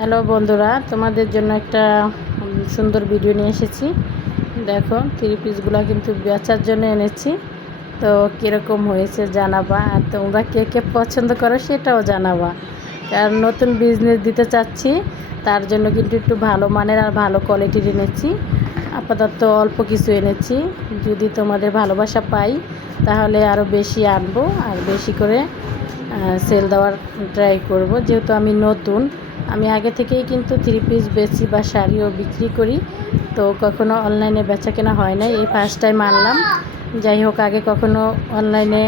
Hello বন্ধুরা, তোমাদের জন্য একটা সুন্দর ভিডিও নিয়ে এসেছি। দেখো থ্রি পিসগুলো কিন্তু বেচার জন্য এনেছি। তো কীরকম হয়েছে জানাবা, আর তোমরা কে কে পছন্দ করো সেটাও জানাবা। কারণ নতুন বিজনেস দিতে চাচ্ছি, তার জন্য কিন্তু একটু ভালো মানের আর ভালো কোয়ালিটির এনেছি। আপাতত অল্প কিছু এনেছি। যদি তোমাদের ভালোবাসা পাই, তাহলে আরও বেশি আনব, আর বেশি করে সেল দেওয়ার ট্রাই করব। যেহেতু আমি নতুন আমি আগে থেকেই কিন্তু থ্রি পিস বেচি বা শাড়িও বিক্রি করি। তো কখনো অনলাইনে বেচা কেনা হয় নাই, এই ফার্স্ট টাইম আনলাম। যাই হোক, আগে কখনো অনলাইনে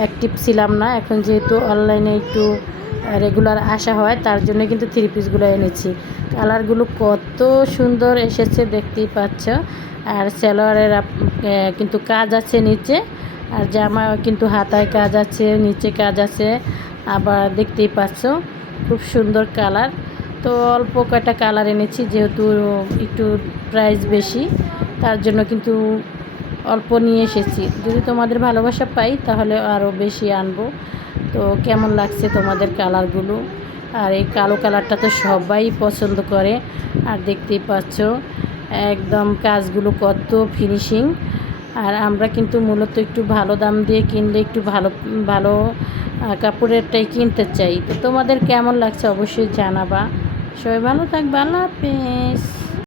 অ্যাক্টিভ ছিলাম না। এখন যেহেতু অনলাইনে একটু রেগুলার আসা হয়, তার জন্য কিন্তু থ্রি পিসগুলো এনেছি। কালারগুলো কত সুন্দর এসেছে দেখতেই পাচ্ছ। আর সালোয়ারের কিন্তু কাজ আছে নিচে। আর জামা কিন্তু হাতায় কাজ আছে, নিচে কাজ আছে। আবার দেখতেই পাচ্ছ। খুব সুন্দর কালার। তো অল্প কয়টা কালার এনেছি, যেহেতু একটু প্রাইস বেশি, তার জন্য কিন্তু অল্প নিয়ে এসেছি। যদি তোমাদের ভালোবাসা পাই, তাহলে আরও বেশি আনব। তো কেমন লাগছে তোমাদের কালারগুলো? আর এই কালো কালারটা তো সবাই পছন্দ করে, আর দেখতেই পাচ্ছ, একদম কাজগুলো কত ফিনিশিং আর আমরা কিন্তু মূলত একটু ভালো দাম দিয়ে কিনলে একটু ভালো ভালো কাপড়েরটাই কিনতে চাই। তো তোমাদের কেমন লাগছে অবশ্যই জানাবা। সবাই ভালো থাকবে, আল্লাহ হাফেজ।